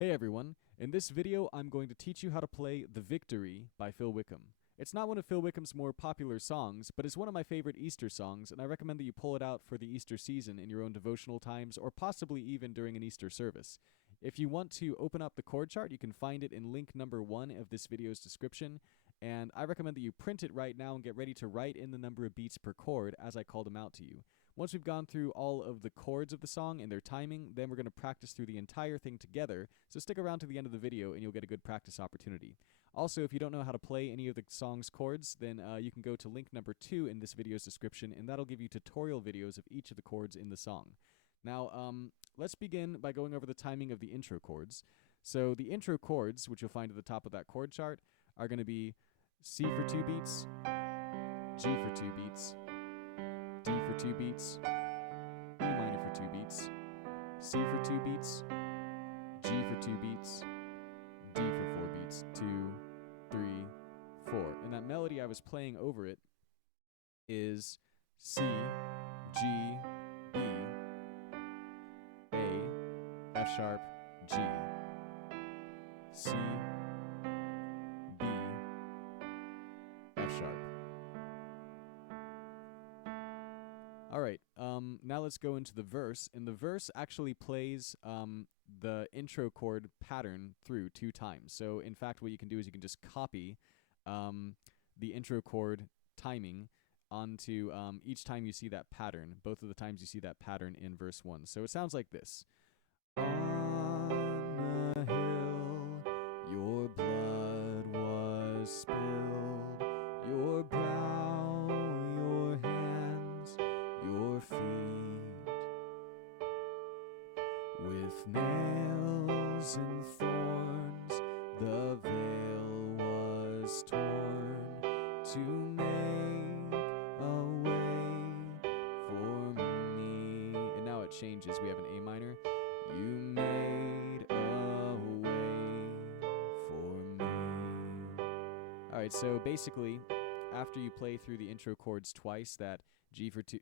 Hey everyone, in this video I'm going to teach you how to play The Victory by Phil Wickham. It's not one of Phil Wickham's more popular songs, but it's one of my favorite Easter songs, and I recommend that you pull it out for the Easter season in your own devotional times, or possibly even during an Easter service. If you want to open up the chord chart, you can find it in link number 1 of this video's description, and I recommend that you print it right now and get ready to write in the number of beats per chord as I call them out to you. Once we've gone through all of the chords of the song and their timing, then we're going to practice through the entire thing together, so stick around to the end of the video and you'll get a good practice opportunity. Also, if you don't know how to play any of the song's chords, then you can go to link number 2 in this video's description, and that'll give you tutorial videos of each of the chords in the song. Now, let's begin by going over the timing of the intro chords. So the intro chords, which you'll find at the top of that chord chart, are going to be C for 2 beats, G for 2 beats, D for 2 beats, E minor for 2 beats, C for 2 beats, G for 2 beats, D for 4 beats, 2, 3, 4. And that melody I was playing over it is C, G, B, A, F sharp, G, C, B, F sharp. All right, now let's go into the verse. And the verse actually plays the intro chord pattern through 2 times. So in fact, what you can do is you can just copy the intro chord timing onto each time you see that pattern, both of the times you see that pattern in verse 1. So it sounds like this. On a hill, your blood was spilled, your brow, your hands, your feet, with nails and thorns, the veil was torn to make a way for me. And now it changes. We have an A minor. You made a way for me. All right, so basically, after you play through the intro chords twice, that C for 2,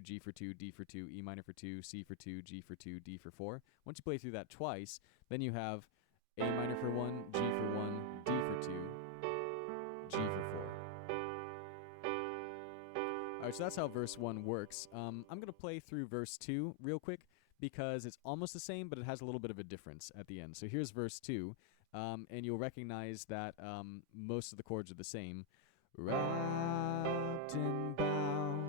G for 2, D for 2, E minor for 2, C for 2, G for 2, D for 4. Once you play through that twice, then you have A minor for 1, G for 1, D for 2, G for 4. All right, so that's how verse 1 works. I'm going to play through verse 2 real quick because it's almost the same, but it has a little bit of a difference at the end. So here's verse 2, and you'll recognize that most of the chords are the same. Wrapped and bound,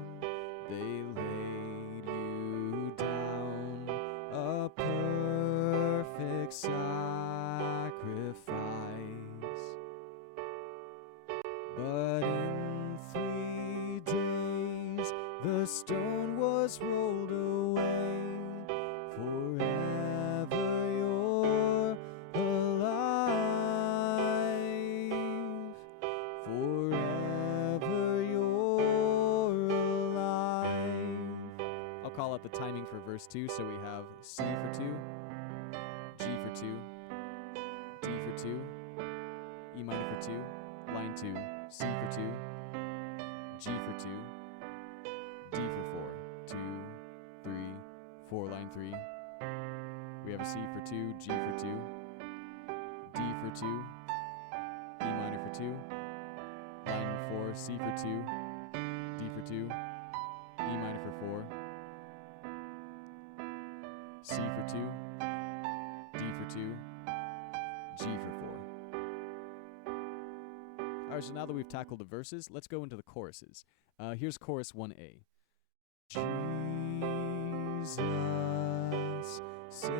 they laid you down, a perfect sacrifice. But in 3 days, the stone was rolled away. Forever you're alive. Forever you're alive. I'll call out the timing for verse 2. So we have C for 2, G for 2, D for 2, E minor for 2, line 2, C for 2, G for 2, D for 4, 2, 3, 4, line 3. We have a C for 2, G for 2, D for 2, E minor for 2, line 4, C for 2, D for 2, E minor for 4, C for 2, D for 2, G for 4. All right, so now that we've tackled the verses, let's go into the choruses. Here's chorus 1A. Jesus, Savior,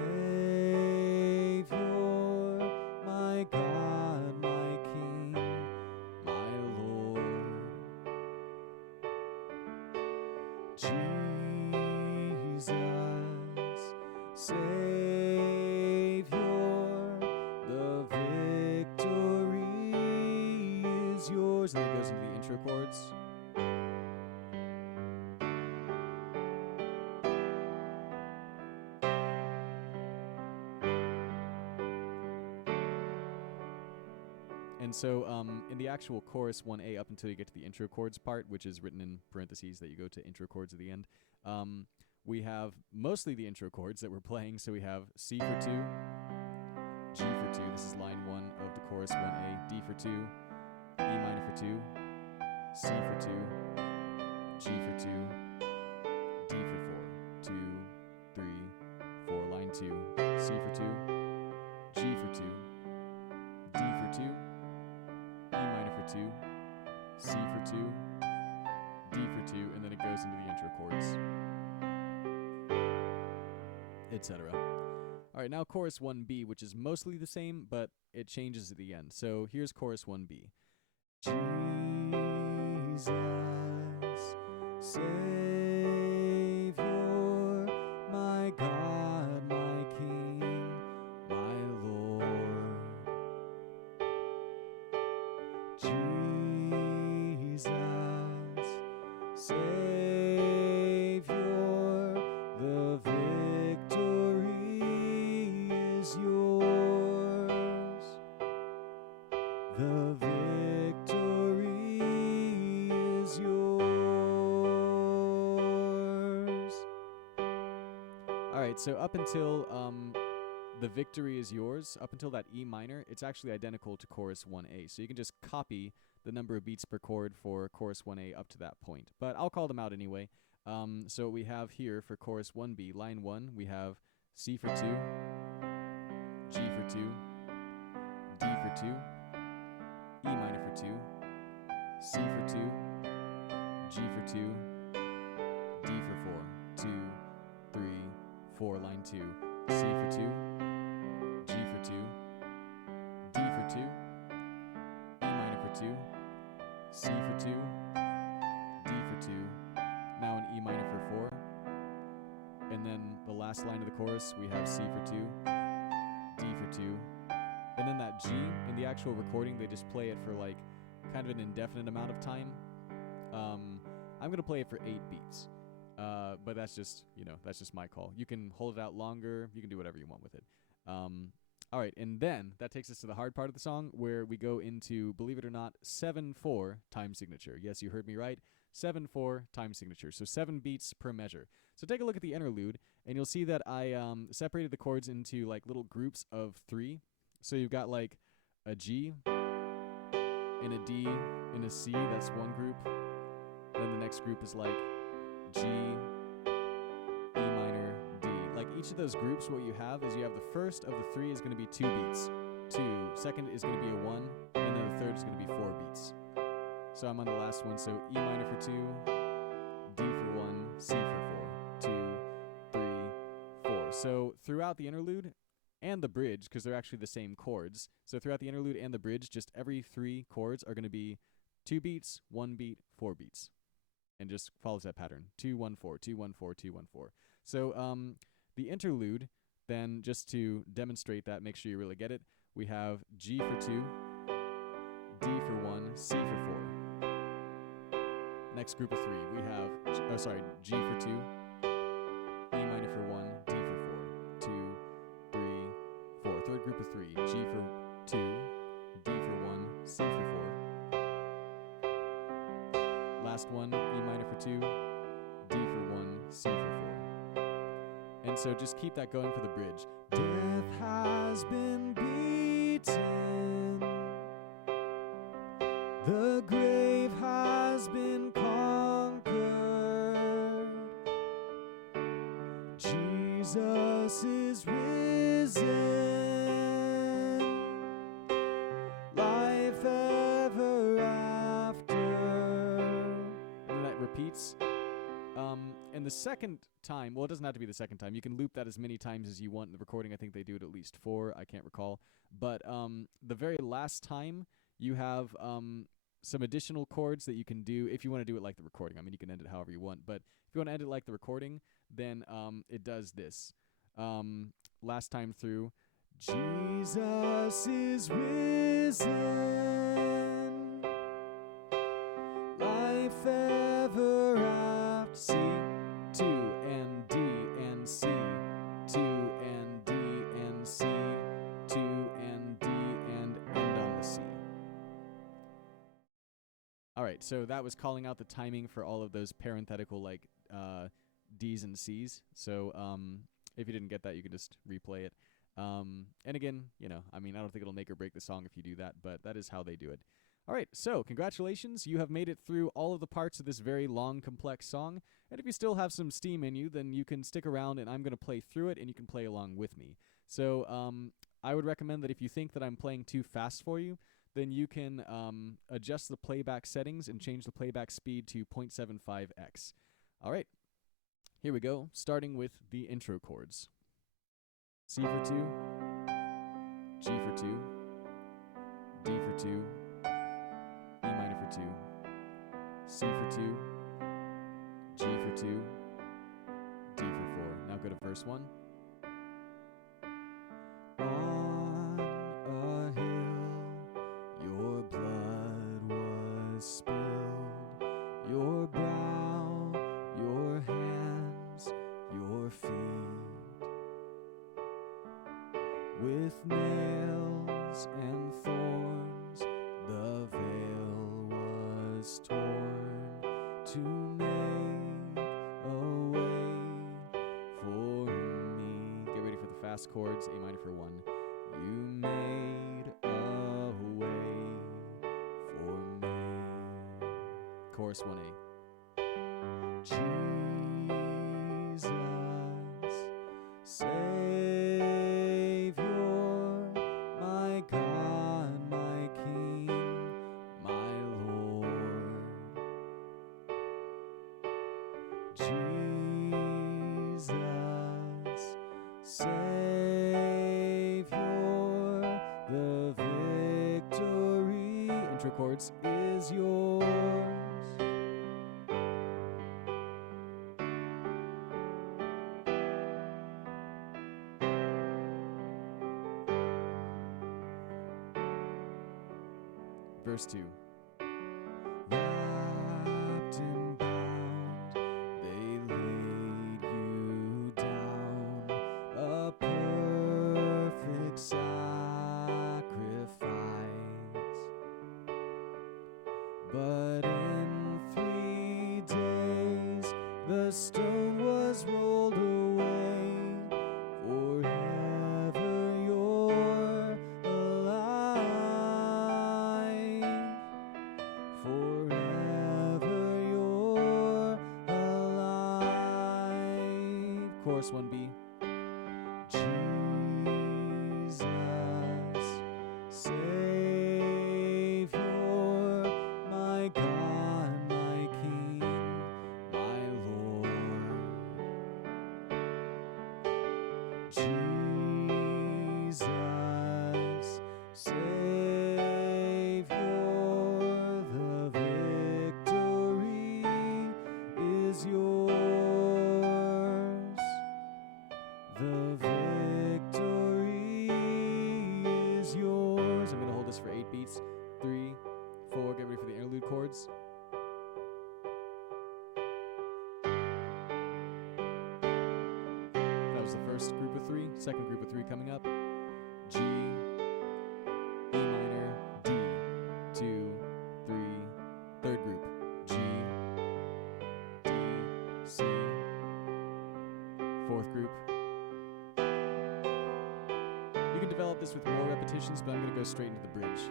my God, my King, my Lord. Jesus, Savior, the victory is yours. And then it goes into the intro chords. And so in the actual chorus 1A, up until you get to the intro chords part, which is written in parentheses that you go to intro chords at the end, we have mostly the intro chords that we're playing. So we have C for 2, G for 2. This is line 1 of the chorus 1A. D for 2, E minor for 2, C for 2, G for 2, D for 4. 2, 3, 4. Line 2. C for 2, G for 2, D for 2, E minor for 2, C for 2, D for 2, and then it goes into the intro chords, etc. All right, now chorus 1B, which is mostly the same, but it changes at the end. So here's chorus 1B. Jesus, Savior, my God, my King, my Lord. Jesus, Savior, the victory is yours. The victory is yours. All right, so up until the victory is yours, up until that E minor, it's actually identical to chorus 1A. So you can just copy the number of beats per chord for chorus 1A up to that point. But I'll call them out anyway. So we have here for chorus 1B, line 1, we have C for 2, G for 2, D for 2, E minor for 2, C for 2, G for 2, D for 4, 2, 3, 4, line 2, C for 2, G for 2, D for 2, E minor for 2, C for 2, D for 2, now an E minor for 4, and then the last line of the chorus, we have C for 2, D for 2, and then that G, in the actual recording, they just play it for like kind of an indefinite amount of time. I'm going to play it for 8 beats, but that's just my call. You can hold it out longer, you can do whatever you want with it. All right, and then that takes us to the hard part of the song where we go into, believe it or not, 7/4 time signature. Yes, you heard me right. 7/4 time signature. So 7 beats per measure. So take a look at the interlude, and you'll see that I separated the chords into like little groups of 3. So you've got like a G and a D and a C. That's one group. Then the next group is like G, E minor, D. Like each of those groups, what you have is you have the first of the 3 is going to be 2 beats. 2. Second is going to be a 1. And then the third is going to be 4 beats. So I'm on the last one. So E minor for 2, D for 1, C for 4. 2, 3, 4. So throughout the interlude and the bridge, because they're actually the same chords, so throughout the interlude and the bridge, just every 3 chords are going to be 2 beats, 1 beat, 4 beats. And just follows that pattern. 2, 1, 4, 2, 1, 4, 2, 1, 4. So the interlude, then, just to demonstrate that, make sure you really get it, we have G for 2, D for 1, C for 4. Next group of 3, we have, G for 2, E minor for 1, D for 4. 2, 3, 4. Third group of 3, G for 2, D for 1, C for 4. Last one, E minor for 2, D for 1, C for 4. And so just keep that going for the bridge. Death has been beaten, the grave has been conquered, Jesus is risen, life ever after. And that repeats. And the second time, well, it doesn't have to be the second time. You can loop that as many times as you want in the recording. I think they do it at least 4. I can't recall. But the very last time, you have some additional chords that you can do if you want to do it like the recording. I mean, you can end it however you want. But if you want to end it like the recording, then it does this. Last time through, Jesus is risen, life ever after. C, 2, and D, and C, 2, and D, and C, 2, and D, and end on the C. All right, so that was calling out the timing for all of those parenthetical, like, D's and C's. So if you didn't get that, you can just replay it. And again, I mean, I don't think it'll make or break the song if you do that, but that is how they do it. All right, so congratulations. You have made it through all of the parts of this very long, complex song. And if you still have some steam in you, then you can stick around and I'm going to play through it and you can play along with me. So I would recommend that if you think that I'm playing too fast for you, then you can adjust the playback settings and change the playback speed to 0.75x. All right, here we go, starting with the intro chords. C for 2, G for 2, D for 2, E minor for 2, C for 2, G for 2, D for 4. Now go to verse 1. On a hill, your blood was spilled, your brow, your hands, your feet. With nails and thorns, the veil was torn to make a way for me. Get ready for the fast chords, A minor for 1. You made a way for me. Chorus 1A. Jesus, Savior, my God, my King, my Lord. Jesus, Savior, the victory, intro chords, is yours. Verse 2. Wrapped and bound, they laid you down, a perfect sacrifice. But in 3 days, the stone was rolled away. Forever you're alive. Forever you're alive. Chorus 1B. Jesus, Savior, my God, my King, my Lord. Jesus, Savior, the victory is yours. The victory is yours. I'm going to hold this for 8 beats. 3, 4, get ready for the interlude chords. That was the first group of 3. Second group of 3 coming up. G, E minor, D, 2, 3. Third group, G, D, C. Fourth group. You can develop this with more repetitions, but I'm going to go straight into the bridge.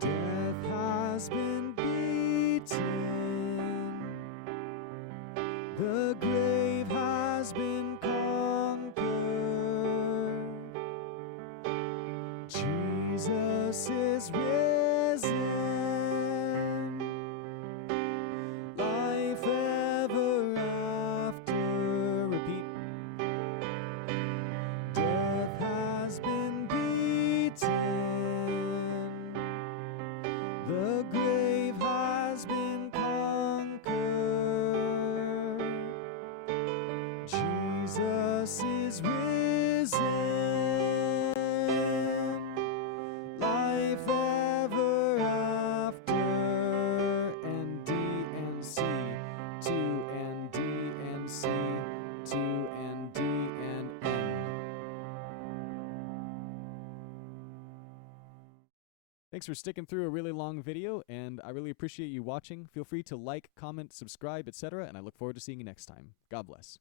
Death has been beaten, the grave has been conquered, Jesus is risen, life ever after. Repeat. Death has been beaten, the grave has been conquered, Jesus is risen, life ever after. And D and C, 2 and D and C, 2 and D and N. Thanks for sticking through a really long video, and I really appreciate you watching. Feel free to like, comment, subscribe, etc., and I look forward to seeing you next time. God bless.